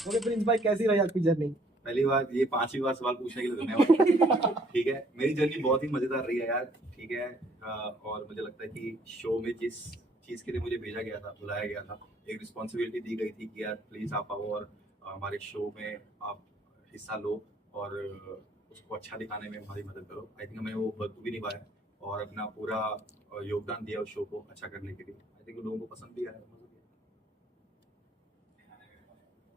Okay Prince भाई, कैसी रही आपकी जर्नी? पहली बार ये 5वीं बार सवाल पूछने के लिए धन्यवाद। ठीक है, मेरी जर्नी बहुत ही मजेदार रही है यार। ठीक है। और मुझे लगता है कि शो में जिस चीज के लिए मुझे भेजा गया था, बुलाया गया था, एक रिस्पॉन्सिबिलिटी दी गई थी कि यार प्लीज आप आओ और हमारे शो में आप हिस्सा लो और उसको अच्छा दिखाने में हमारी मदद करो। आई थिंक मैं वो बखूबी निभाया और अपना पूरा योगदान दिया उस शो को अच्छा करने के लिए। आई थिंक लोगों को पसंद भी आया, मजा भी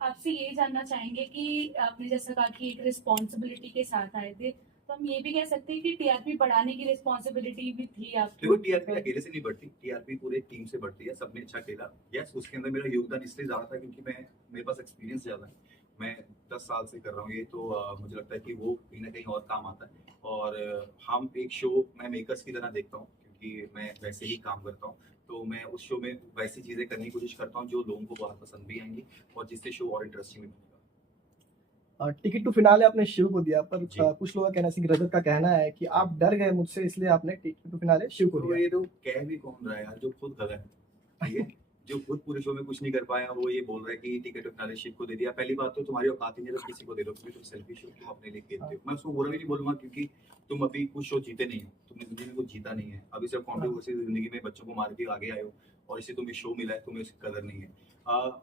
आपसे ये जानना चाहेंगे कि आपने जैसा कहा कि एक रिस्पॉन्सिबिलिटी के साथ आए थे, तो हम ये भी कह सकते हैं कि टीआरपी बढ़ाने की रिस्पॉन्सिबिलिटी भी थी आपको। देखो, टीआरपी अकेले से नहीं बढ़ती, टीआरपी पूरे टीम से बढ़ती है। सबने अच्छा खेला। यस, उसके अंदर मेरा योगदान इसलिए ज्यादा था क्योंकि मेरे पास एक्सपीरियंस ज्यादा है। मैं 10 साल से कर रहा हूँ ये, तो मुझे लगता है कि वो कहीं ना कहीं और काम आता है। और हम एक शो मैं मेकर्स की तरह देखता हूँ क्योंकि मैं वैसे ही काम करता हूँ। तो मैं उस शो में वैसी चीजें करने की कोशिश करता हूँ जो लोगों को बहुत पसंद भी आएंगी और जिससे शो और इंटरेस्टिंग भी बनेगा। टिकट टू फिनाले आपने शिव को दिया, पर जी। कुछ लोगों का कहना है कि रजत का कहना है कि आप डर गए मुझसे, इसलिए आपने टिकट टू फिनाले शिव को तो दिया। ये तो कह भी कौन रहा है यार, जो खुद गलत है। ठीक है। जो खुद पूरे शो में कुछ नहीं कर पाया वो ये बोल रहा है कि टिकट फिनाले शिव को दे दिया। पहली बात तो तुम्हारी औकात ही नहीं है तो किसी को दे दो, क्योंकि तुम सेल्फिश हो, तुम अपने लिए खेलते हो। मैं उसको बुरा भी नहीं बोलूंगा क्योंकि तुम अभी कुछ शो जीते नहीं हो, तुमने जिंदगी में कुछ जीता नहीं है। अभी सिर्फ कॉन्ट्रोवर्सी जिंदगी में बच्चों को मार के आगे आए हो और इसे तुम्हें शो मिला है, तुम्हें उसकी कदर नहीं है।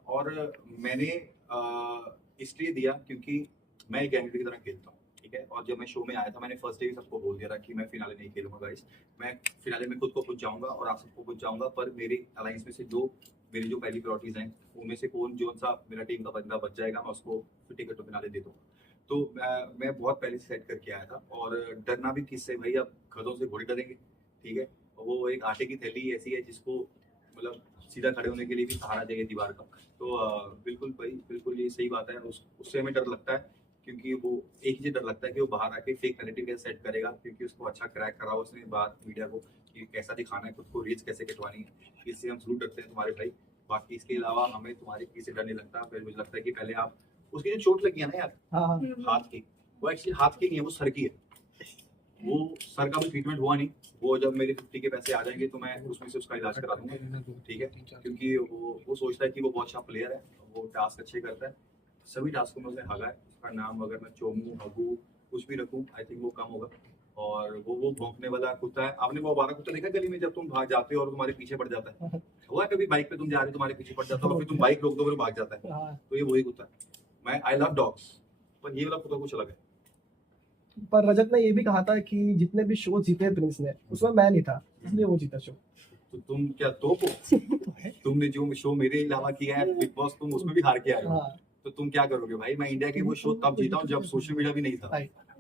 और मैंने इसलिए दिया क्योंकि मैं एक कैंडिडेट की तरह खेलता हूँ। ठीक है। और जब मैं शो में आया था मैंने फर्स्ट डे ही सबको बोल दिया था कि मैं फिनाले नहीं खेलूंगा गाइस। मैं फिनाले में खुद को पूछ जाऊंगा और आप सबको पूछ जाऊंगा, पर मेरे अलायंस में से जो मेरी जो पहली प्रायोरिटीज हैं उनमें से कौन जो सा मेरा टीम का बंदा बच जाएगा मैं उसको टिकट तो फिनाले दे दूंगा। तो मैं बहुत पहले से सेट करके आया था। और डरना भी किससे भाई, अब गधों से घोड़े डरेंगे। ठीक है। वो एक आटे की थैली ऐसी है जिसको मतलब सीधा खड़े होने के लिए भी सहारा चाहिए दीवार का। तो बिल्कुल भाई, बिल्कुल ये सही बात है। उससे हमें डर लगता है क्योंकि वो एक ही चीज डर लगता है कि वो बाहर आके फेक नैरेटिव कैसे सेट करेगा, क्योंकि उसको अच्छा क्रैक करा हो उसने बात मीडिया को कि कैसा दिखाना है खुद को, रीच कैसे कटवानी है। इससे हम जरूर डरते हैं तुम्हारे भाई। बाकी इसके अलावा हमें तुम्हारे किसी से डर नहीं लगता। फिर मुझे लगता है कि पहले आप उसकी जो चोट लगी है ना यार, हाँ हाँ। हाथ की, वो एक्चुअली हाथ की नहीं है, वो सर की है। वो सर का भी ट्रीटमेंट हुआ नहीं। वो जब मेरे 50 के पैसे आ जाएंगे तो मैं उसमें से उसका इलाज करा दूंगा। ठीक है। क्योंकि वो सोचता है कि वो बहुत अच्छा प्लेयर है, वो टास्क अच्छे करता है। सभी टास्कों में उसने हगा है। उसका नाम अगर मैं चोमू हगू कुछ भी रखूं आई थिंक वो कम होगा। और वो भौंकने वाला कुत्ता है। आपने वो आवारा कुत्ता देखा गली में जब तुम भाग जाते हो और तुम्हारे पीछे पड़ जाता है? हुआ है कभी बाइक पे तुम जा रहे हो तुम्हारे पीछे पड़ जाता है और फिर तुम बाइक रोक दो फिर भाग जाता है? हाँ। तो ये वही कुत्ता है। मैं आई लव डॉग्स, पर ये वाला कुत्ता कुछ अलग है। पर रजत ने ये भी कहा था कि जितने भी शो जीते प्रिंस ने, उसमें मैं नहीं था, इसलिए वो जीता शो। तो तुम क्या तोप हो? तुमने जो शो मेरे अलावा किया है बिग बॉस, तुम उसमें भी हार के आए हो। हाँ। तो तुम क्या करोगे भाई? मैं इंडिया के वो शो तब जीता हूँ जब सोशल मीडिया भी नहीं था।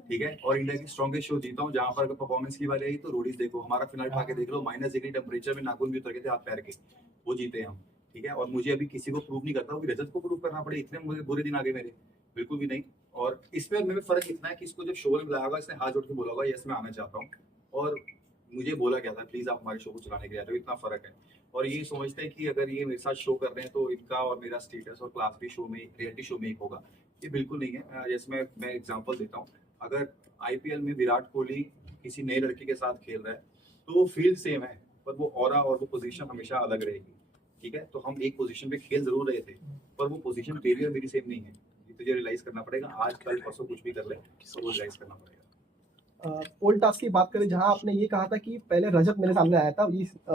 ठीक है। और इंडिया की स्ट्रॉन्गेस्ट शो जीता हूँ जहां पर अगर परफॉर्मेंस की बात आई तो रोडीज देखो, हमारा फिनाल उठा के देख लो, -डिग्री टेम्परेचर में नाखून भी उतर गए थे हाथ पैर के, वो जीते हम। ठीक है। और मुझे अभी किसी को प्रूव नहीं करता हूँ कि रजत को प्रूव करना पड़े, इतने मुझे बुरे दिन आ गए मेरे, बिल्कुल भी नहीं। और इसमें मेरे फर्क इतना है कि इसको जब शो में बुलाया होगा इसने हाथ जोड़ के बोला होगा यस मैं आना चाहता हूँ। और मुझे बोला गया था प्लीज आप हमारे शो को चलाने के लिए आ जाओ, इतना फर्क है। और ये समझते हैं कि अगर ये मेरे साथ शो कर रहे हैं तो इनका और मेरा स्टेटस और क्लास भी शो में, रियलिटी शो में एक होगा। ये बिल्कुल नहीं है। जैसे मैं एग्जांपल देता हूँ, अगर आईपीएल में विराट कोहली किसी नए लड़के के साथ खेल रहा है तो वो फील्ड सेम है, पर वो ऑरा और वो पोजीशन हमेशा अलग रहेगी। ठीक है। तो हम एक पोजीशन पे खेल जरूर रहे थे, पर वो पोजीशन तेरी और मेरी सेम नहीं है। ये तुझे रियलाइज करना पड़ेगा। आज कल परसों कुछ भी कर ले तो वो रियलाइज करना पड़ेगा। पोल टास्क की बात करें, जहां आपने ये कहा था कि पहले रजत मेरे सामने आया था,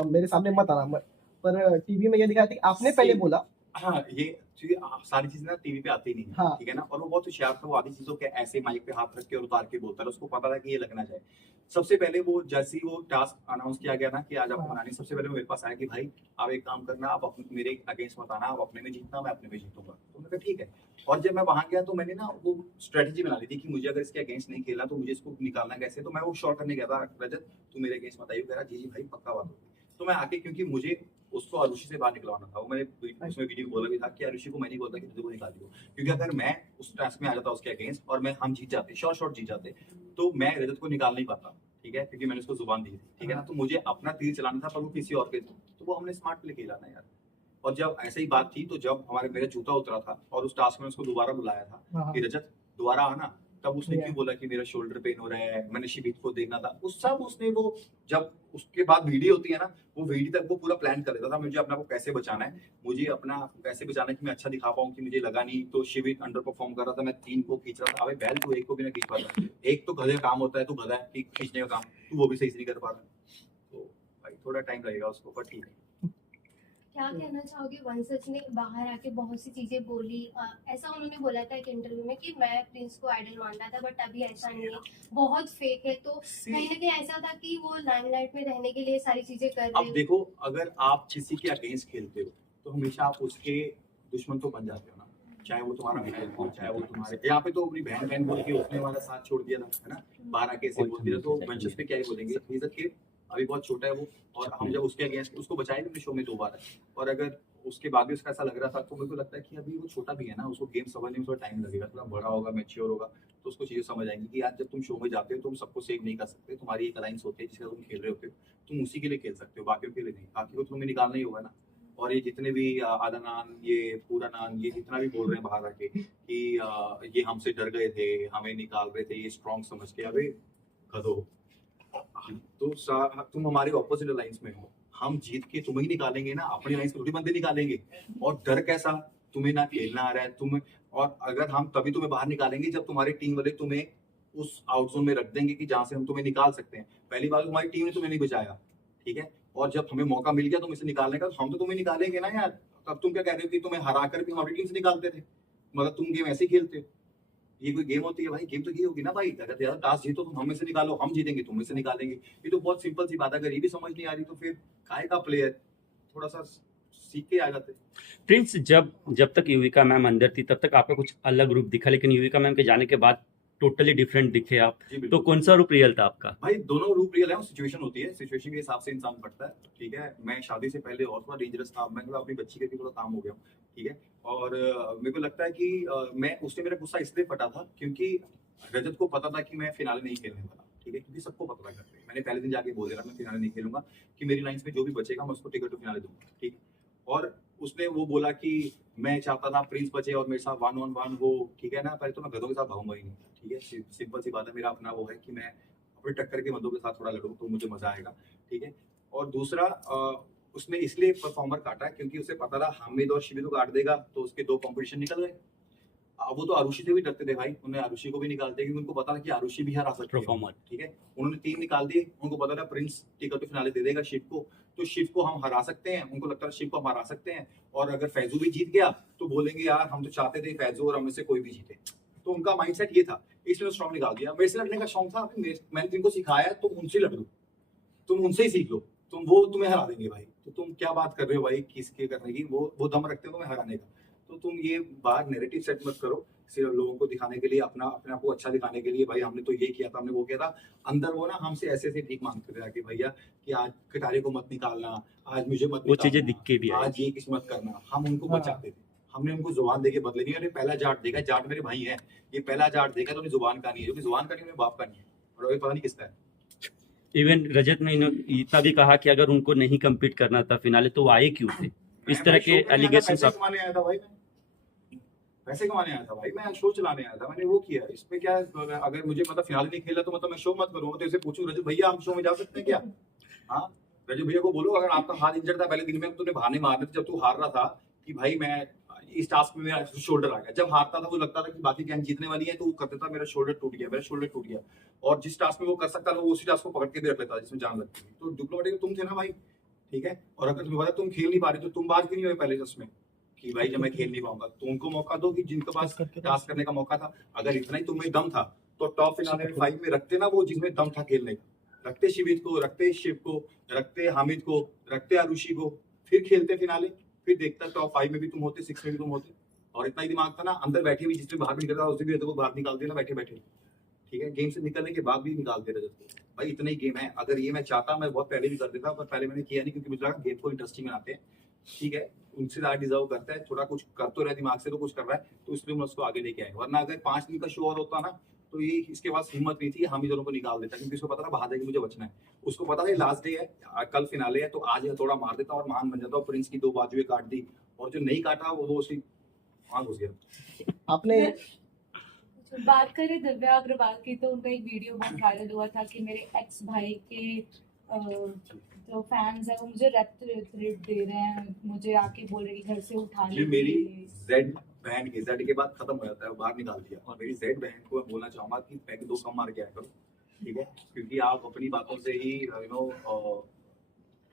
मेरे सामने मत आना, पर टीवी में ये दिखाया था कि आपने पहले बोला। हाँ, ये सारी चीजें ना टीवी पे आती नहीं है। हाँ। ठीक है ना। और वो बहुत होशियार था, वो आधी चीजों के ऐसे माइक पे हाथ रख के और उतार के बोलता है, उसको पता था कि ये लगना जाए। सबसे पहले वो जैसे ही वो टास्क अनाउंस किया गया ना कि आज आपको बनानी, सबसे पहले वो मेरे पास आया कि भाई आप एक काम करना, आप मेरे अगेंस्ट मत आना, आप अपने में जीतना, मैं अपने में जीतूंगा। तो मैंने कहा ठीक है। और जब मैं वहां गया तो मैंने ना वो स्ट्रेटेजी बना ली थी कि मुझे अगर इसके अगेंस्ट नहीं खेलना तो मुझे इसको निकालना कैसे। तो मैं वो शॉट करने गया था, रजत तू मेरे अगेंस्ट मत आइयो, कह रहा जी जी भाई पक्का बात होगी। तो मैं आके, क्योंकि मुझे उसको आरुषि से बाहर निकलवाना था, वो मैंने उसमें वीडियो बोला भी था कि आरुषि को मैं नहीं बोलता कि तुझे को निकाल दियो, क्योंकि अगर मैं उस टास्क में आ जाता उसके अगेंस्ट और हम जीत जाते, शॉर्ट जीत जाते, तो मैं रजत को निकाल नहीं पाता। ठीक है। क्योंकि मैंने उसको जुबान दी थी। ठीक है ना। तो मुझे अपना तीर चलाना था पर वो किसी और के, तो वो हमने स्मार्ट प्ले खेला ना यार। और जब ऐसे ही बात थी तो जब हमारे मेरा जूता उतरा था और उस टास्क में उसको दोबारा बुलाया था कि रजत दोबारा आना, तब उसने Yeah. क्यों बोला कि मेरा शोल्डर पेन हो रहा है, मैंने शिवित को देखना था, उस सब उसने वो जब उसके बाद वीडियो होती है ना, वो वीडियो तक वो पूरा प्लान कर देता था, मुझे अपने आप को कैसे बचाना है, मुझे अपना कैसे बचाना है कि मैं अच्छा दिखा पाऊँ, कि मुझे लगा नहीं तो शिवित अंडर परफॉर्म कर रहा था, मैं 3 को खींच रहा था, अबे बैल तू 1 को भी ना खींच पाता, एक तो गधे का काम होता है, तू गधा है कि खींचने का काम, तू वो भी सही से नहीं कर पा रहा, तो भाई थोड़ा टाइम लगेगा उसको, पर ठीक है। क्या कहना चाहोगे, वंशज ने बाहर आके बहुत सी चीजें बोली, ऐसा उन्होंने बोला था एक इंटरव्यू में कि मैं प्रिंस को आइडल मानता था बट अभी ऐसा नहीं है, बहुत फेक है, तो कहीं ना कहीं ऐसा था कि वो लाइमलाइट में रहने के लिए सारी चीजें कर रहे अब देखो, अगर आप किसी के अगेंस्ट खेलते हो तो हमेशा आप उसके दुश्मन तो बन जाते हो ना, चाहे वो तुम्हारा भाई हो, चाहे वो तुम्हारे, यहाँ पे तो अपनी बहन बहन बोल के उसने हमारा साथ छोड़ दिया था, है ना, बाहर आके ऐसे बोल दिया, तो वंशज पे क्या ही बोलेंगे, इज्जत के, अभी बहुत छोटा है वो, और हम जब उसके अगेंस्ट उसको बचाए भी अपने शो में 2 बार, और अगर उसके बाद भी उसका ऐसा लग रहा था, तो मेरे को लगता है कि अभी वो छोटा भी है ना, उसको गेम समझने में थोड़ा टाइम लगेगा, थोड़ा बड़ा होगा, मैच्योर होगा, तो उसको चीजें समझ आएंगी कि यार जब तुम शो में जाते हो तुम सबको सेव नहीं कर सकते, तुम्हारी एक अलायंस होती है जिसका तुम खेल रहे होते हो, तुम उसी के लिए खेल सकते हो, बाकियों के लिए नहीं, बाकी को तुम्हें निकालना ही होगा ना। और ये जितने भी आदनान, ये पूरा नान, ये जितना भी बोल रहे हैं बाहर आके कि ये हमसे डर गए थे, हमें निकाल रहे थे, ये स्ट्रॉन्ग समझ के, अबे गधो, तो तुम हमारे ऑपोजिट अलायंस में हो, हम जीत के तुम्हें ही निकालेंगे ना, अपनी अलायंस के थोड़ी बंदे निकालेंगे, और डर कैसा, तुम्हें ना खेलना आ रहा है तुम्हें, और अगर हम तभी तुम्हें बाहर निकालेंगे जब तुम्हारी टीम वाले तुम्हें उस आउट जोन में रख देंगे कि जहां से हम तुम्हें निकाल सकते हैं, पहली बार तुम्हारी टीम ने तुम्हें नहीं बचाया, ठीक है, और जब हमें मौका मिल गया तुम इसे निकालने का, तो हम तो तुम्हें निकालेंगे ना यार, अब तुम क्या कह रहे हो कि तुम्हें हरा कर भी हम अपनी टीम से निकालते थे, मतलब तुम गेम ऐसे ही खेलते हो, ये कोई गेम होती है भाई, गेम तो ये होगी ना भाई, अगर ज्यादा टास्क जीतो तुम हमें से निकालो, हम जीतेंगे तुम में से निकालेंगे, ये तो बहुत सिंपल सी बात है, अगर ये भी समझ नहीं आ रही तो फिर काहे का प्लेयर, थोड़ा सा सीख के आ जाते। प्रिंस, जब तक युविका मैम अंदर थी तब तक आपका कुछ अलग रूप दिखा, लेकिन युविका मैम के जाने के बाद टोटली डिफरेंट दिखे आप, जी तो बिल्कुल, कौन सा रूप रियल था आपका? भाई दोनों रूप रियल है, सिचुएशन होती है, सिचुएशन के हिसाब से इंसान बढ़ता है, ठीक है, मैं शादी से पहले और थोड़ा डेंजरस था, मैं थोड़ा अपनी बच्ची के भी थोड़ा काम हो गया, ठीक है, और मेरे को लगता है कि मैं उससे मेरा गुस्सा इसलिए फटा था क्योंकि रजत को पता था कि मैं फिनाले नहीं खेलने वाला, ठीक है, क्योंकि सबको पता था घर पे, मैंने पहले दिन जाके बोल दिया मैं फिनाले नहीं खेलूंगा, कि मेरी लाइन्स में जो भी बचेगा मैं उसको टिकट टू फिनाले दूंगा, ठीक है, और उसने वो बोला कि मैं चाहता था प्रिंस बचे और मेरे साथ 1-on-1 हो, ठीक है ना, पहले तो मैं गधों के साथ भागूंगा ही नहीं, ठीक है, सिंपल सी बात है, मेरा अपना वो है कि मैं अपने टक्कर के बंदों के साथ थोड़ा लड़ूं तो मुझे मजा आएगा, ठीक है, और दूसरा उसने इसलिए परफॉर्मर काटा क्योंकि उसे पता था हामिद और शिविर को काट देगा तो उसके 2 कंपटीशन निकल गए, अब वो तो आरुषि से भी डरते थे भाई, उन्होंने आरुषि को भी निकाल दिया क्योंकि उनको पता था कि आरुषि भी हरा सकती है, परफॉर्मर, ठीक है, उन्होंने 3 निकाल दिए, उनको पता था प्रिंस टिकट टू फिनाले दे देगा शिव को, तो शिव को हम हरा सकते हैं, उनको लगता है शिव को हम हरा सकते हैं, और अगर फैजू भी जीत गया तो बोलेंगे यार हम तो चाहते थे फैजू और हमें से कोई भी जीते, तो उनका माइंडसेट ये था, इसलिए स्ट्रॉन्ग निकाल दिया। मेरे से लड़ने का शौक था, मैंने तुमको सिखाया तुम उनसे लड़ लो, तुम उनसे ही सीख लो, तुम वो तुम्हें हरा देंगे भाई, तो तुम क्या बात कर रहे हो भाई किसके करने की, वो दम रखते हो तुम्हें हराने का, तो तुम ये बाहर नैरेटिव सेट मत करो सिर्फ लोगों को दिखाने के लिए, अपने आप को अच्छा दिखाने के लिए, भाई हमने तो ये किया था, हमने वो किया था, अंदर वो ना हमसे ऐसे ऐसे भीख मांगते थे कि भैया कि आज कटारे को मत निकालना, आज मुझे मत वो चीजें निकालना, दिख के भी आई। आज ये किस मत करना, हम उनको हाँ। बचाते थे, हमने उनको जुबान देके बदले नहीं, अरे पहला जाट देखा, जाट मेरे भाई है, ये पहला जाट देखा तो उन्हें जुबान का नहीं है, जो कि जुबान का नहीं मेरे बाप का नहीं है, और अभी पता नहीं किसका है। इवन रजत ने इतना भी कहा कि अगर उनको नहीं कम्पीट करना था फिनाले तो वो आए क्यों थे, इस तरह के एलिगेशंस पैसे कमाने आया था भाई, मैं पैसे कमाने आया था भाई, मैं शो चलाने आया था, मैंने वो किया, इसमें क्या है, अगर मुझे मतलब फिनाले नहीं खेला तो मतलब मैं शो मत करूंगा, तो इसे पूछूं रजत भैया हम शो में जा सकते हैं क्या, हाँ रजत भैया को बोलो अगर आपका हाथ इंजर्ड था पहले दिन में तुमने बहाने मारने थे, जब तू हार रहा था कि भाई मैं इस टास्क में मेरा शोल्डर आ गया, जब हारता था वो लगता था कि बाकी गैंग जीतने वाली है तो वो करता था मेरा शोल्डर टूट गया, मेरा शोल्डर टूट गया, और जिस टास्क में वो कर सकता था वो उसी टास्क को पकड़ के भी रख लेता जिसमें जान लगती थी, तो डिप्लोमेटिक तुम थे ना भाई, ठीक है, और अगर तुम्हें पता तुम खेल नहीं पा रहे तो तुम बाहर क्यों नहीं हुए पहले उसमें कि भाई जब मैं खेल नहीं पाऊंगा, तो उनको मौका दो कि जिनके पास टास्क करने का मौका था, अगर इतना ही तुम्हें दम था तो टॉप फिनाले 5 में रखते ना वो जिसमें दम था खेलने का, रखते शिवित को, रखते शिव को, रखते हामिद को, रखते आरुषि को, फिर खेलते फिनाले, फिर देखता टॉप 5 में भी तुम होते, 6 में भी तुम होते, और इतना ही दिमाग था ना, अंदर बैठे भी जिसमें बाहर निकल रहा उसे भी तो बाहर निकाल देना बैठे बैठे, ठीक है, गेम से निकलने के बाद भी निकाल दे रहे थे भाई, इतना ही गेम है, अगर ये मैं चाहता मैं बहुत पहले भी कर देता, पर पहले मैंने किया नहीं क्योंकि मुझे लगा गेम को इंटरेस्टिंग बनाते हैं, ठीक है, उनसे ज्यादा डिजर्व करता है, थोड़ा कुछ कर तो रहे दिमाग से तो कुछ कर रहा है, तो इसलिए मैं उसको आगे लेके आया, वरना अगर 5 दिन का शो और होता ना तो ये इसके पास हिम्मत नहीं थी, हम ही दोनों को निकाल देता, क्योंकि उसको पता था बाहर जाके मुझे बचना है, उसको पता था लास्ट डे है, कल फिनाले है, तो आज ये थोड़ा मार देता और महान बन जाता, और प्रिंस की 2 बाजुएं काट दी, और जो नहीं काटा वो उसी वहां घुस गया। आपने तो बात करें दिव्या अग्रवाल की, तो उनका एक वीडियो बहुत वायरल हुआ था कि मेरे एक्स भाई के जो फैंस है वो मुझे रेप थ्रेट दे रहे हैं, मुझे आके बोल रहे हैं कि घर से उठा जी ले। मेरी जेड बहन की जेड के बाद खत्म हो जाता है, वो बाहर निकाल दिया, और मेरी जेड बहन को मैं बोलना चाहूंगा कि पैक 2 कम मार के आया करो, ठीक है, क्योंकि आप अपनी बातों से ही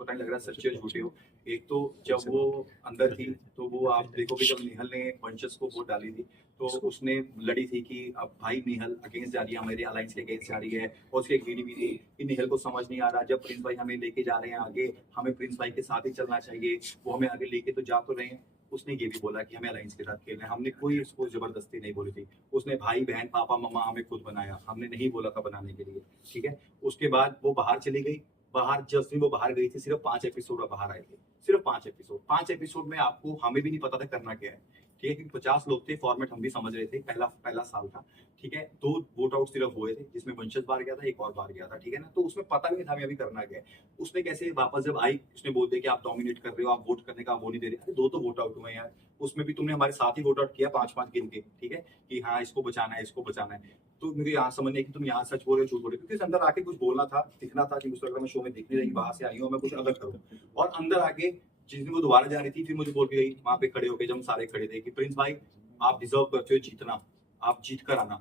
पता नहीं लग रहा सच्चे और झूठे हो। एक तो जब वो अंदर थी तो वो आप देखोगे जब निहल ने वंशज को वोट डाली थी तो उसने लड़ी थी कि अब भाई निहल अगेंस्ट जा रही है, हमारे अलायंस के अगेंस्ट जा रही है, और उसकी एक वीडियो भी थी कि निहल को समझ नहीं आ रहा, जब प्रिंस भाई हमें लेके जा रहे हैं आगे, हमें प्रिंस भाई के साथ ही चलना चाहिए, वो हमें आगे लेके तो जा तो रहे हैं। उसने ये भी बोला कि हमें अलायंस के साथ खेलना है, हमने कोई उसको जबरदस्ती नहीं बोली थी, उसने भाई बहन पापा मम्मा हमें खुद बनाया, हमने नहीं बोला था बनाने के लिए, ठीक है। उसके बाद वो बाहर चली गई, बाहर जिस दिन वो बाहर गई थी सिर्फ 5 एपिसोड बाहर आए थे, सिर्फ 5 एपिसोड में आपको हमें भी नहीं पता था करना क्या है, ठीक है, क्योंकि 50 लोग थे, फॉर्मेट हम भी समझ रहे थे, पहला साल था, ठीक है, 2 वोट आउट सिर्फ हुए थे, जिसमें वंशज बाहर गया था, एक और बाहर गया था, ठीक है ना, तो उसमें पता भी नहीं था हमें अभी करना क्या है। उसने कैसे वापस जब आई उसने बोल दिया कि आप डोमिनेट कर रहे हो, आप वोट करने का वो नहीं दे रहे, अरे 2 तो वोट आउट हुए यार, उसमें भी तुमने हमारे साथ ही वोट आउट किया 5-5 गिन के, ठीक है, कि हाँ इसको बचाना है, इसको बचाना है, तो मुझे यहाँ समझ नहीं कि तुम यहाँ सच बोल रहे हो झूठ बोल रहे हो, क्योंकि अंदर आके कुछ बोलना था, दिखना था कि मुझे लग रहा मैं शो में दिख नहीं रही, बाहर से आई हूँ मैं कुछ अलग करूँ, और अंदर आके जिस दिन वो दोबारा जा रही थी फिर मुझे बोल के गई वहां पे खड़े होके, जब हम सारे खड़े थे, कि प्रिंस भाई आप डिजर्व करते हो जीतना, आप जीत कर आना,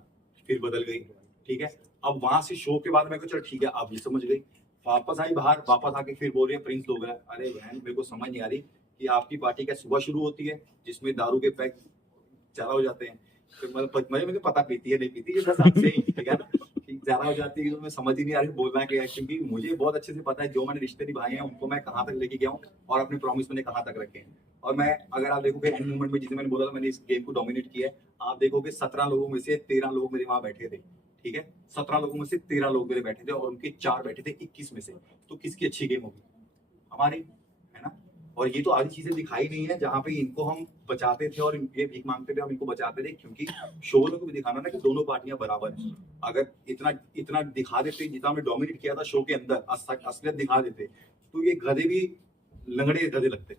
फिर बदल गई, ठीक है। अब वहां से शो के बाद मैं चल ठीक है आप ये समझ गई, वापस आई बाहर, वापस आके फिर बोल रही है प्रिंस लोग है, अरे बहन मेरे को समझ नहीं आ रही कि आपकी पार्टी क्या सुबह शुरू होती है जिसमें दारू के पैक ज्यादा हो जाते हैं, तो मतलब मुझे पता पीती है नहीं पीती है, बस आपसे ही, ठीक है ना, कि ज्यादा हो जाती है, तो मैं समझ ही नहीं आ रही बोलना क्या है, क्योंकि मुझे बहुत अच्छे से पता है जो मैंने रिश्ते निभाए हैं उनको मैं कहाँ तक लेके गया हूँ और अपने प्रॉमिस मैंने कहाँ तक रखे हैं, और मैं अगर आप देखोगे एंड मोमेंट में जिसे मैंने बोला था मैंने इस गेम को डोमिनेट किया है, आप देखोगे 17 लोगों में से 13 लोग मेरे वहां बैठे थे, ठीक है, 17 लोगों में से 13 लोग मेरे बैठे थे और उनके 4 बैठे थे 21 में से, तो किसकी अच्छी गेम होगी, हमारी, है ना। और ये तो आधी चीजें दिखाई नहीं है जहाँ पे इनको हम बचाते थे और ये भीख मांगते थे, हम इनको बचाते थे, क्योंकि शो को भी दिखाना ना कि दोनों पार्टियां बराबर हैं, अगर इतना दिखा देते जितना हमने डोमिनेट किया था शो के अंदर, असलियत दिखा देते तो ये गधे भी लंगड़े गधे लगते,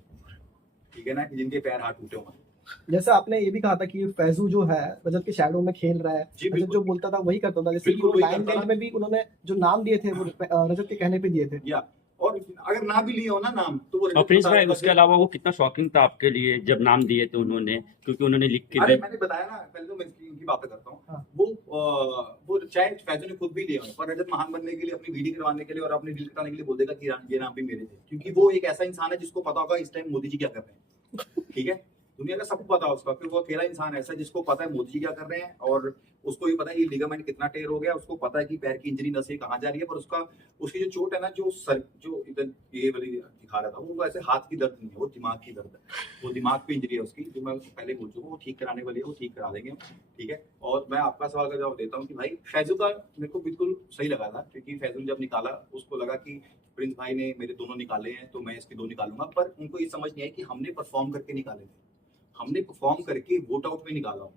ठीक है ना, कि जिनके पैर हाथ टूटे हुए। जैसे आपने ये भी कहा था कि फैजू जो है रजत के शैडो में खेल रहा है, जी, रजत बिल्कुल। जो बोलता था वही करता था, जैसे कि बिल्कुल वो वही लाइन करता टेन था। में भी उन्होंने जो नाम दिए थे वो रजत के कहने पे दिए थे। या और अगर ना भी लिए हो ना नाम तो वो और प्रिंस भाई बता उसके अलावा वो कितना शॉकिंग था आपके लिए जब नाम दिए थे उन्होंने, क्योंकि उन्होंने लिख के अरे दी। मैंने बताया ना, पहले तो मैं इनकी बातें करता हूँ, हाँ। वो चाहे फैजल ने खुद भी लिया हो, पर रजत महान बनने के लिए, अपनी वीडियो करवाने के लिए और अपनी रील कराने के लिए बोल देगा कि ये नाम भी मेरे थे, क्योंकि वो एक ऐसा इंसान है जिसको पता होगा इस टाइम मोदी जी क्या कर रहे हैं, ठीक है, दुनिया का सबको पता है उसका, क्योंकि वो अकेला इंसान ऐसा है जिसको पता है मोदी जी क्या कर रहे हैं, और उसको भी पता है ये लिगामेंट कितना टेयर हो गया, उसको पता है कि पैर की इंजरी नसें कहाँ जा रही है, पर उसकी जो चोट है ना, जो इधर ये वाली दिखा रहा था, वो ऐसे हाथ की दर्द नहीं है, वो दिमाग की दर्द है, वो दिमाग पे इंजरी है उसकी, जो मैं उसको पहले बोल चुका हूँ, वो ठीक कराने वाली है, वो ठीक करा देंगे, ठीक है। और मैं आपका सवाल का जवाब देता हूँ कि भाई फैजू का मेरे को बिल्कुल सही लगा था, क्योंकि फैजू जब निकाला उसको लगा कि प्रिंस भाई ने मेरे दोनों निकाले हैं तो मैं इसके 2 निकालूंगा, पर उनको ये समझ नहीं आई कि हमने परफॉर्म करके निकाले थे, हमने परफॉर्म करके वोट आउट में निकाला हूँ,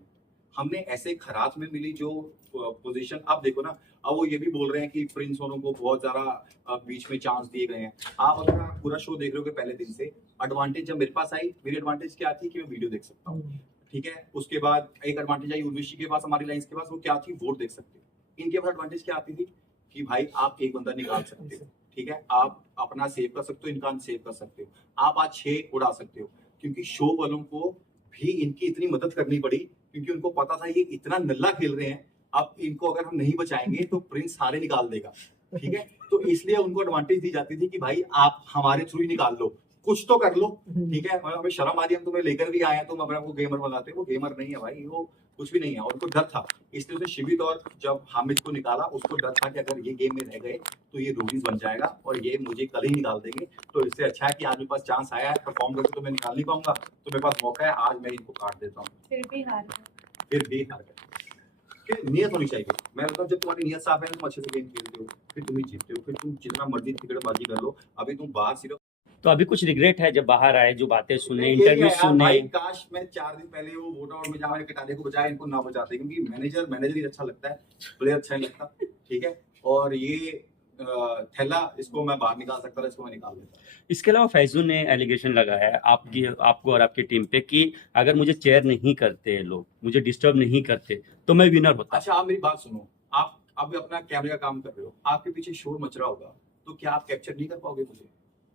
हमने ऐसे खरात में मिली जो पोजीशन, आप देखो ना, अब वो ये भी बोल रहे हैं कि प्रिंस होनों को बहुत ज्यादा बीच में चांस दिए गए हैं। आप अगर आप पूरा शो देख रहे हो पहले दिन से, एडवांटेज जब मेरे पास आई, मेरी एडवांटेज क्या थी कि मैं वीडियो देख सकता हूँ, ठीक है, उसके बाद एक एडवांटेज आई उर्वशी के पास, हमारी लाइन्स के पास, वो क्या थी, वोट देख सकते हो। इनके पास एडवांटेज क्या आती थी कि भाई आप एक बंदा निकाल सकते हो, ठीक है, आप अपना सेव कर सकते हो, इनका अनसेव कर सकते हो, आप आज 6 उड़ा सकते हो, क्योंकि शो वालों को भी इनकी इतनी मदद करनी पड़ी, क्योंकि उनको पता था ये इतना नल्ला खेल रहे हैं, अब इनको अगर हम नहीं बचाएंगे तो प्रिंस सारे निकाल देगा, ठीक है, तो इसलिए उनको एडवांटेज दी जाती थी कि भाई आप हमारे थ्रू ही निकाल लो, कुछ तो कर लो, ठीक है, हमें शर्म आ रही है, हम तुम्हें लेकर भी आए हैं, तुम अपने आपको गेमर बनाते हो, वो गेमर नहीं है भाई, वो कुछ भी नहीं है, और उनको डर था, इसलिए उसने शिवित और जब हामिद को निकाला उसको डर था कि अगर ये गेम में रह गए तो ये रूबीज बन जाएगा और ये मुझे कल ही निकाल देंगे, तो इससे अच्छा है कि आज मेरे पास चांस आया है, परफॉर्म करके तो मैं निकाल नहीं पाऊंगा, तो मेरे पास मौका है, आज मैं इनको काट देता हूँ, फिर भी हार गए। फिर भी हार गए। नियत होनी चाहिए, मैं बताऊँ जब तुम्हारी नियत साफ है तुम अच्छे से गेम खेलते हो, फिर तुम ही जीतते हो, फिर तुम जितना मर्जी टिकटबाजी कर लो, अभी तुम बाहर सिर्फ तो अभी कुछ रिग्रेट है जब बाहर आए, जो बातें सुने, यही इंटरव्यू है यार सुने? भाई, काश मैं 4 दिन पहले वो वोट आउट में जहाँ मैंने कटाले को बचाया, इनको ना बचाते, क्योंकि मैनेजर ही अच्छा लगता है, प्लेयर अच्छा नहीं लगता, ठीक है, और ये थैला, इसको मैं बाहर निकाल सकता था, इसको मैं निकाल देता। इसके अलावा फैजून ने एलिगेशन लगाया है आपको और आपकी टीम पे कि अगर मुझे चेयर नहीं करते लोग, मुझे डिस्टर्ब नहीं करते, तो मैं विनर होता। अच्छा, आप मेरी बात सुनो, आप अभी अपना कैमरे का काम कर रहे हो, आपके पीछे शोर मच रहा होगा, तो क्या आप कैप्चर नहीं कर पाओगे मुझे?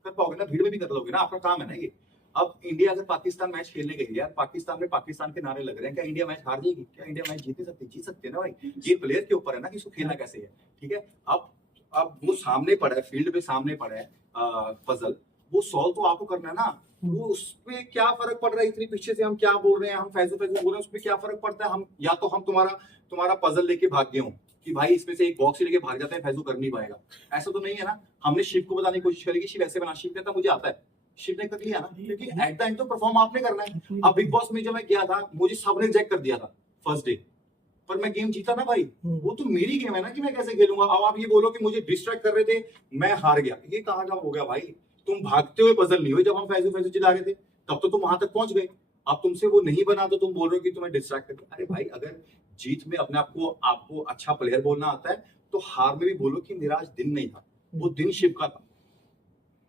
कर पाओगे ना, भीड़ में भी कर लोगे ना, आपका काम है ना ये। अब इंडिया अगर पाकिस्तान मैच खेलने गई यार, पाकिस्तान में पाकिस्तान के नारे लग रहे हैं, क्या इंडिया मैच हार जाएगी? क्या इंडिया मैच जीत नहीं सकती? जीत सकते है ना भाई, ये प्लेयर के ऊपर है ना कि इसको खेलना कैसे है, ठीक है। अब वो सामने पड़ा है, फील्ड पे सामने पड़ा है फजल, वो सॉल्व तो आपको करना है ना। वो उसपे क्या फर्क पड़ रहा है, इतनी पीछे से हम क्या बोल रहे हैं, हम फैजू बोल रहे हैं, उसपे क्या फर्क पड़ता है? हम या तो हम तुम्हारा पजल लेके भाग गए हो कि भाई इसमें से एक बॉक्स लेके भाग जाते हैं, फैजू कर नहीं पाएगा, ऐसा तो नहीं है ना। हमने शिव को बताने की कोशिश करी कि शिव ऐसे बना, शिव कहता मुझे आता है, शिव ने कर लिया ना, क्योंकि एट द एंड तो परफॉर्म आपने करना है। अब बिग बॉस में जब मैं गया था, मुझे सबने रिजेक्ट कर दिया था फर्स्ट डे, पर मैं गेम जीता ना भाई, वो तो मेरी गेम है ना कि मैं कैसे खेलूंगा। अब आप ये बोलो कि मुझे डिस्ट्रैक्ट कर रहे थे, मैं हार गया, ये कहाँ का हो गया भाई? तुम भागते हुए पजल नहीं हुए, जब हम फैजू फैजू चिल्ला रहे थे तब तो तुम वहां तक पहुंच गए। अब तुमसे वो नहीं बना तो तुम बोल रहे हो कि तुम्हें डिस्ट्रैक्ट कर। अरे भाई, अगर जीत में अपने आपको अच्छा प्लेयर बोलना आता है, तो हार में भी बोलो कि मेरा आज दिन नहीं था, वो दिन शिव का था,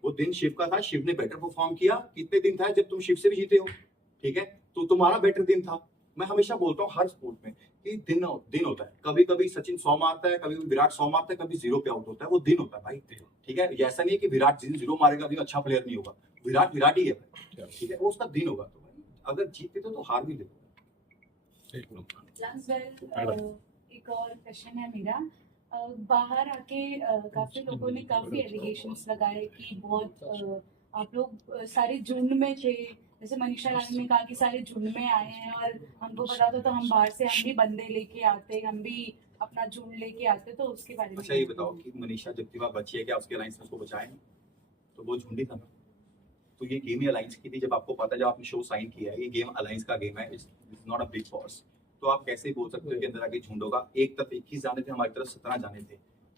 वो दिन शिव का था, शिव ने बेटर परफॉर्म किया। कितने दिन था जब तुम शिव से भी जीते हो, ठीक है, तो तुम्हारा बेटर दिन था। मैं हमेशा बोलता हूँ हर स्पोर्ट में कि दिन होता है, कभी कभी सचिन 100 मारता है, कभी विराट 100 मारता है, कभी 0 पे आउट होता है, वो दिन होता है भाई, ठीक है। ये ऐसा नहीं है कि विराट जिस दिन 0 मारेगा भी अच्छा प्लेयर नहीं होगा, विराट ही है भाई, ठीक है, वो उसका दिन होगा। तो भाई अगर जीतते तो हार भी लेते। एक और क्वेश्चन है मेरा। बाहर आके काफी लोगों ने काफी एलिगेशंस लगाए कि बहुत आप लोग सारे झुंड में थे, जैसे मनीषा रानी ने कहा कि सारे झुंड में आए हैं और हमको पता था तो हम बाहर से हम भी बंदे लेके आते, हम भी अपना झुंड लेके आते, तो उसके बारे में अच्छा ये बताओ कि मनीषा जब बची है, क्या उसके अलायंस ने उसको बचाया नहीं? तो वो झुंडी था ना। तो ये गेम ही अलायंस की थी, जब आपको पता है, जब आपने शो साइन किया है, ये गेम अलायंस का गेम है, it's not a big boss. तो आप कैसे बोल सकते हो कि अंदर आके झुंड होगा? एक तरफ 21 जाने थे, हमारी तरफ 17 जाने थे,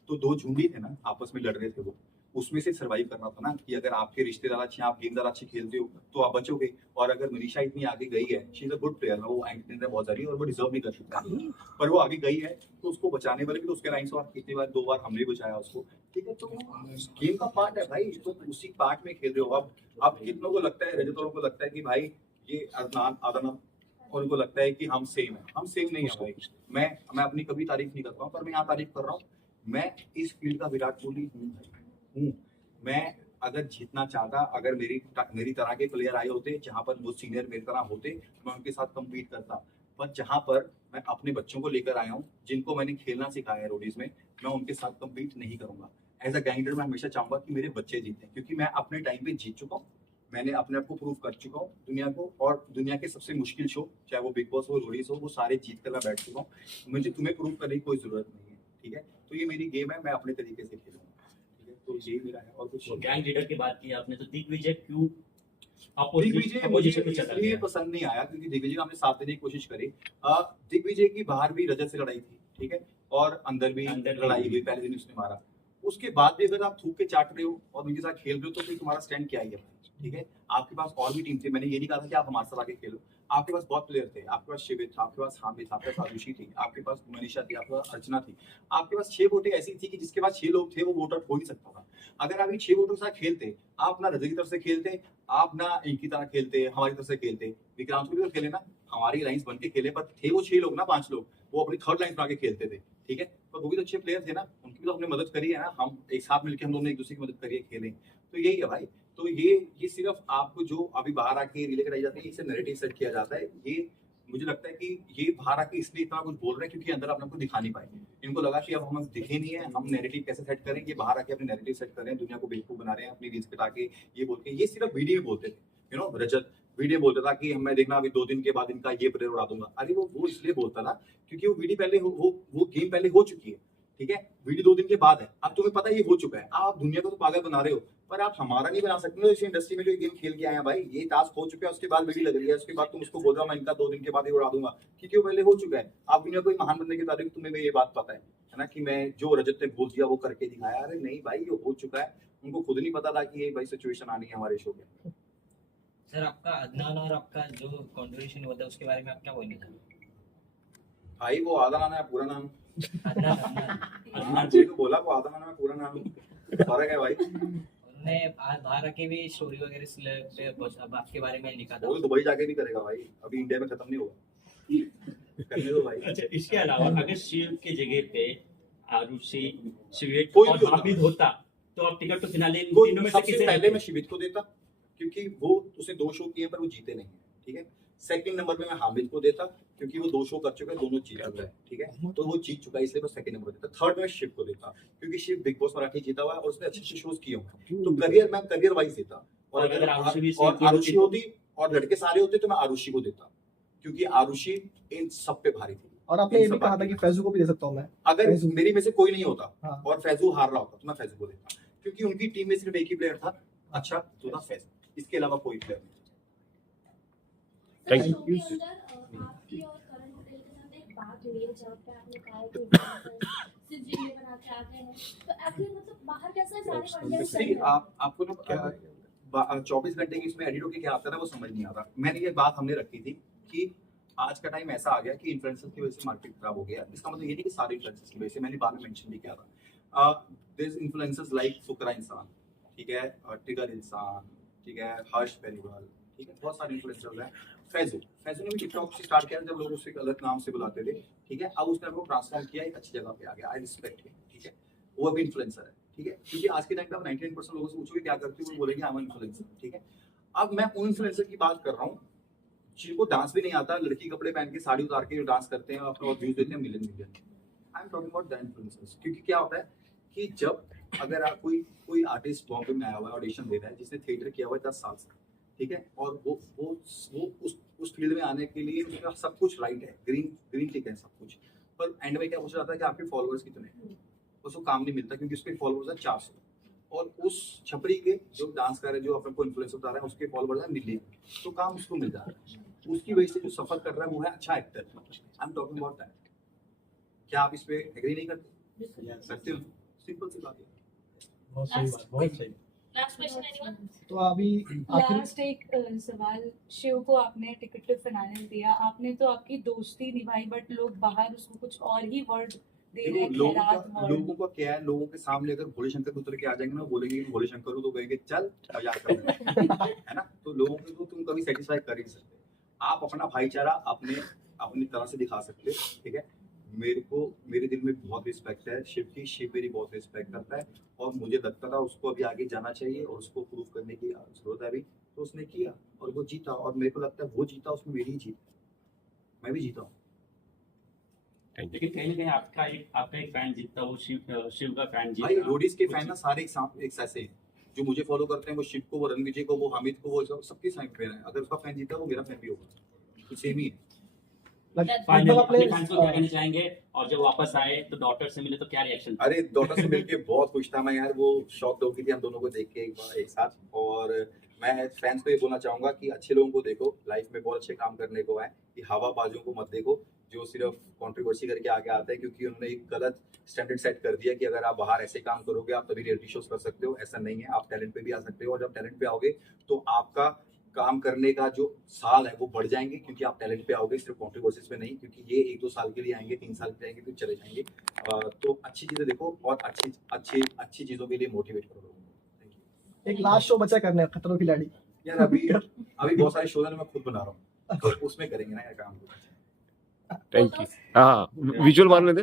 तो 2 झुंडी थे ना, आपस में लड़ रहे थे, वो उसमें से सर्वाइव करना था ना। कि अगर आपके रिश्तेदार अच्छे, आप गेम ज्यादा अच्छी खेलते हो तो आप बचोगे। और अगर मनीषा इतनी आगे गई है, she is a good player, वो एंटरटेनर बहुत सारी और वो डिजर्व नहीं कर सकता, पर वो आगे गई है, तो उसको बचाने वाले भी तो उसके लाइन से कितनी बार, 2 बार हमने बचाया उसको, ठीक है। तो गेम का पार्ट है भाई, तो उसी पार्ट में खेल रहे हो। अब कितनों को लगता है, रजत को लगता है कि भाई ये अदनान आदम, और उनको लगता है कि हम सेम है, हम सेम नहीं है भाई। मैं अपनी कभी तारीफ नहीं करता हूँ, पर मैं यहाँ तारीफ कर रहा हूँ। मैं इस फील्ड का विराट कोहली हूँ। मैं अगर जीतना चाहता, अगर मेरी तरह के प्लेयर आए होते, जहाँ पर वो सीनियर मेरी तरह होते, मैं उनके साथ कम्पीट करता। पर जहाँ पर मैं अपने बच्चों को लेकर आया हूँ, जिनको मैंने खेलना सिखाया है रोडीज में, मैं उनके साथ कम्पीट नहीं करूंगा। एज अ गैंगस्टर मैं हमेशा चाहूंगा कि मेरे बच्चे जीतें, क्योंकि मैं अपने टाइम पे जीत चुका हूँ, मैंने अपने आप को प्रूव कर चुका हूँ दुनिया को। और दुनिया के सबसे मुश्किल शो, चाहे वो बिग बॉस हो, रोडीज हो, वो सारे जीत कर मैं बैठ चुका हूँ। मुझे तुम्हें प्रूव करने की कोई जरूरत नहीं है, ठीक है। तो ये मेरी गेम है, मैं अपने तरीके से खेलूंगा, ठीक है। तो यही मेरा है, और कुछ गैंग लीडर की बात की आपने, तो दिग्विजय क्यों दिग्विजय मुझे अपोजिशन में चला इसलिए गया? पसंद नहीं आया क्योंकि दिग्विजय को हमने साथ देने की कोशिश करी। दिग्विजय की बाहर भी रजत से लड़ाई थी, ठीक है, और अंदर भी लड़ाई हुई, पहले दिन उसने मारा। उसके बाद भी अगर आप थूक के चाट रहे हो और उनके साथ खेल रहे हो, तो फिर तुम्हारा स्टैंड क्या है, ठीक है। आपके पास और भी टीम थी, मैंने ये नहीं कहा था कि आप हमारे साथ आके खेलो। आपके पास बहुत प्लेयर थे, आपके पास शिविर था, आपके पास हामिद था, आपके पास आरुषि थी, आपके पास मनीषा थी, आपके पास अर्चना थी। आपके पास 6 वोटें ऐसी थी कि जिसके पास 6 लोग थे, वो वोट आउट हो नहीं सकता था। अगर आप इन 6 वोटों के साथ खेलते, आप ना रजत की तरफ से खेलते, आप ना इनकी तरह खेलते, हमारी तरफ से खेलते, विक्रांत को भी तो खेले ना, हमारी लाइन्स बन के खेले, पर थे वो 6 लोग ना, 5 लोग, वो अपनी थर्ड लाइन बना के खेलते थे, ठीक है। पर वो भी तो अच्छे प्लेयर थे ना, उनकी भी तो हमने मदद करी है ना, हम एक साथ मिलकर हम दोनों एक दूसरे की मदद करिए, खेलें। तो यही है भाई। तो ये सिर्फ आपको जो अभी बाहर आके रिले कराई जाती है, इससे नैरेटिव सेट किया जाता है। ये मुझे लगता है कि ये बाहर आके इसलिए इतना कुछ बोल रहे हैं क्योंकि अंदर अपने को दिखा नहीं पाए। इनको लगा कि अब हम दिखे नहीं है, हम नैरेटिव कैसे सेट करें, ये बाहर आके अपने नैरेटिव सेट कर रहे हैं, दुनिया को बेवकूफ बना रहे हैं, अपनी रील्स कटा के ये बोल के। ये सिर्फ वीडियो में बोलते थे, रजत वीडियो बोलता था कि मैं देखना अभी 2 दिन के बाद इनका ये प्लेयर उड़ा दूंगा। अरे वो इसलिए बोलता था क्योंकि वो वीडियो पहले वो गेम पहले हो चुकी है, ठीक है। वीडियो 2 दिन के बाद है, अब तुम्हें पता है ये हो चुका है, आप दुनिया को तो पागल बना रहे हो, पर आप हमारा नहीं बना सकते हो। इस इंडस्ट्री में जो गेम खेल के आए हैं भाई, ये टास्क हो चुका है, उसके बाद वीडियो लग रही है, उसके बाद तुम उसको बोल रहे हो मैं इनका 2 दिन के बाद ही उड़ा दूंगा, क्योंकि वो पहले हो चुका है। आप दुनिया को महान बनने के तारीख तुम्हें ये बात पता है ना, कि मैं जो रजत ने बोल दिया वो करके दिखाया। अरे नहीं भाई, ये हो चुका है, उनको खुद नहीं पता था कि ये भाई सिचुएशन आनी है हमारे शो में। सर, आपका अदनान और आपका जो कॉन्वर्सेशन हुआ था उसके बारे में आप क्या बोलना चाहेंगे? भाई वो आधा नाम है, पूरा नाम अदनान अदनान हाँ जी तो बोला वो आधा नाम है पूरा नाम फर्क है भाई। उन्होंने आज बाहर आके भी स्टोरी वगैरह अब आपके बारे में लिखा था। वो दुबई जाके भी करेगा भाई, अभी इंडिया में खत्म नहीं होगा, करने दो भाई। अच्छा, इसके अलावा अगर शिव की जगह पे आरुषि, शिवेक कोई और भी होता। हामिद होता तो आप टिकट तो फिनाले इन कोई तीनों में से सबसे किसे पहले देते? मैं शिवित को देता, क्योंकि वो उसने 2 शो किए पर वो जीते नहीं है, ठीक है। सेकंड नंबर पे मैं हामिद को देता, क्योंकि वो 2 शो कर चुका है, दोनों जीत चुका है, ठीक है, तो वो जीत चुका है इसलिए मैं सेकंड नंबर देता। थर्ड में शिव को देता, क्योंकि शिव बिग बॉस मराठी जीता हुआ है और उसने अच्छे अच्छे शोज किए हुए, तो करियर वाइज देता। और अगर आरुषि भी और सीखी आरुषि होती होती और लड़के सारे होते तो मैं आरुषि को देता, क्योंकि आरुषि इन सब पे भारी थी। और आपने ये भी कहा था कि फैजू को भी दे सकता हूँ मैं। अगर फैजू। मेरी में से कोई नहीं होता हाँ। और फैजू हार रहा होता तो मैं फैजू को देता, क्योंकि उनकी टीम में सिर्फ एक ही प्लेयर था अच्छा, तो था फैजू, इसके अलावा कोई प्लेयर नहीं। Thank sir, you. शो के अंदर आपकी और करण पटेल के साथ एक बात हुई है जहाँ पे आपने कहा है कि influencers सिर्फ जिले बना के आते हैं, तो आखिर मतलब बाहर कैसा है, सारे कंटेंट चल देखिए रहे हैं। आपको ना क्या 24 घंटे की इसमें एडिट होके क्या आता है ना वो समझ नहीं आता। मैंने ये बात हमने रखी थी कि आज का टाइम ऐसा आ गया कि इन्फ्लुएंसर्स की वजह से मार्केट खराब हो गया। इसका मतलब ये नहीं कि सारे इन्फ्लुएंसर्स की वजह से, मैंने बाद में मेंशन भी किया था। देयर इन्फ्लुएंसर्स लाइक फुकरा इंसान, ठीक है, टिगर इंसान, ठीक है, हर्ष बेनीवाल, ठीक है, बहुत सारे इन्फ्लुएंसर्स हैं। फैजू ने भी टिकटॉक से स्टार्ट किया जब लोग उसे गलत नाम से बुलाते थे, ठीक है, अब उसने अपने ट्रांसफॉर्म किया, एक अच्छी जगह पे आ गया, आई रिस्पेक्ट हिम, ठीक है, वो अभी इन्फ्लुएंसर है, ठीक है, क्योंकि आज के टाइम पे आप 99% लोगों से पूछोगे क्या करते हो, वो बोलेंगे आई एम इन्फ्लुएंसर, ठीक है। अब मैं उन इन्फ्लुएंसर की बात कर रहा हूँ जिनको डांस भी नहीं आता, लड़की कपड़े पहन के साड़ी उतार के जो डांस करते हैं अपने और व्यूज देते हैं million. I am talking about the influencers, क्योंकि क्या होता है कि जब अगर आप कोई आर्टिस्ट बॉम्बे में आया हुआ है, ऑडिशन दे रहा है, जिसने थिएटर किया हुआ है 10 साल से, ठीक है, और वो उस फील्ड में आने के लिए उसका सब कुछ राइट है, ग्रीन टिक है सब कुछ, पर एंड में क्या पूछा जाता है कि आपके फॉलोअर्स कितने हैं, उसको काम नहीं मिलता क्योंकि उसके फॉलोअर्स है 400, और उस छपरी के जो डांस कर रहे हैं, जो अपने को इन्फ्लुएंसर बता रहे हैं, उसके फॉलोअर्स है मिलियन, तो काम उसको मिल जा रहा है, उसकी वजह से जो सफर कर रहा है वो है अच्छा actor. I am talking about that. क्या आप इस पे एग्री नहीं करते? करते हो? सिंपल सी बात है। बहुत सही बात, बहुत सही। Last question, anyone? तो अभी आखिर लास्ट एक सवाल, शिव को आपने टिकट टू फिनाले दिया, आपने तो आपकी दोस्ती निभाई, बट लोग बाहर उसको कुछ और ही वर्ड दे रहे हैं, खैरात वर्ड। लोगों का क्या है, लोगों के सामने अगर भोले शंकर उतर के आ जाएंगे ना, बोलेंगे कि भोले शंकर हूँ, तो कहेंगे चल मजाक कर रहे हैं, है ना, तो लोगों को तो तुम कभी सेटिस्फाई कर ही नहीं सकते। आप अपना भाईचारा अपनी तरह से दिखा सकते हो, ठीक है। मेरे दिल में बहुत रिस्पेक्ट है शिव मेरी बहुत रिस्पेक्ट करता है, और मुझे लगता था उसको अभी आगे जाना चाहिए और उसको प्रूव करने की जरूरत है अभी, तो उसने किया और वो जीता, और मेरे को लगता है वो जीता उसमें मेरी ही जीत, मैं भी जीता हूँ। लेकिन कहीं ना कहीं आपका एक फैन जीतता, वो शिव का फैन भाई जीतता। रोडीज के फैन ना सारे एक ऐसे हैं, जो मुझे फॉलो करते हैं, वो शिव को, वो रणविजय को, वो हामिद को, वो सबके साइन फैन है। अगर उसका फैन जीता वो मेरा फैन भी होगा, तो सेम ही है। फाइनली लगभग अपने अपने फैंस को क्या कहना चाहेंगे, और जब वापस आए तो डॉटर से मिले तो क्या रिएक्शन? अरे डॉटर से मिलके बहुत खुश था मैं यार, वो शॉक हो गई थी हम दोनों को देख के एक बार एक साथ। और मैं फैंस को ये बोलना चाहूंगा कि अच्छे लोगों को देखो, लाइफ में बहुत अच्छे काम करने को है, कि हवाबाजों को मत देखो जो सिर्फ कंट्रोवर्सी करके आगे आते हैं, क्योंकि उन्होंने एक गलत स्टैंडर्ड सेट कर दिया कि अगर आप बाहर ऐसे काम करोगे आप तभी रियलिटी शोज कर सकते हो। ऐसा नहीं है, आप टैलेंट पे भी आ सकते हो, और जब टैलेंट पे आओगे तो आपका काम करने का जो साल है वो बढ़ जाएंगे, क्योंकि आप टैलेंट पे आओगे, सिर्फ कंट्रोवर्सीज पे नहीं, क्योंकि ये 1-2 साल के लिए आएंगे, 3 साल के लिए आएंगे, फिर चले जाएंगे। तो अच्छी चीजें देखो और अच्छी चीजों के लिए मोटिवेट करो लोगों को। Thank you। एक लास्ट शो बचा करना है, खतरों की लाड़ी। यार अभी बहुत सारे शोज हैं मैं खुद बना रहा हूँ, तो उसमें करेंगे ना यार काम। Thank you. हाँ विजुअल मारने दे।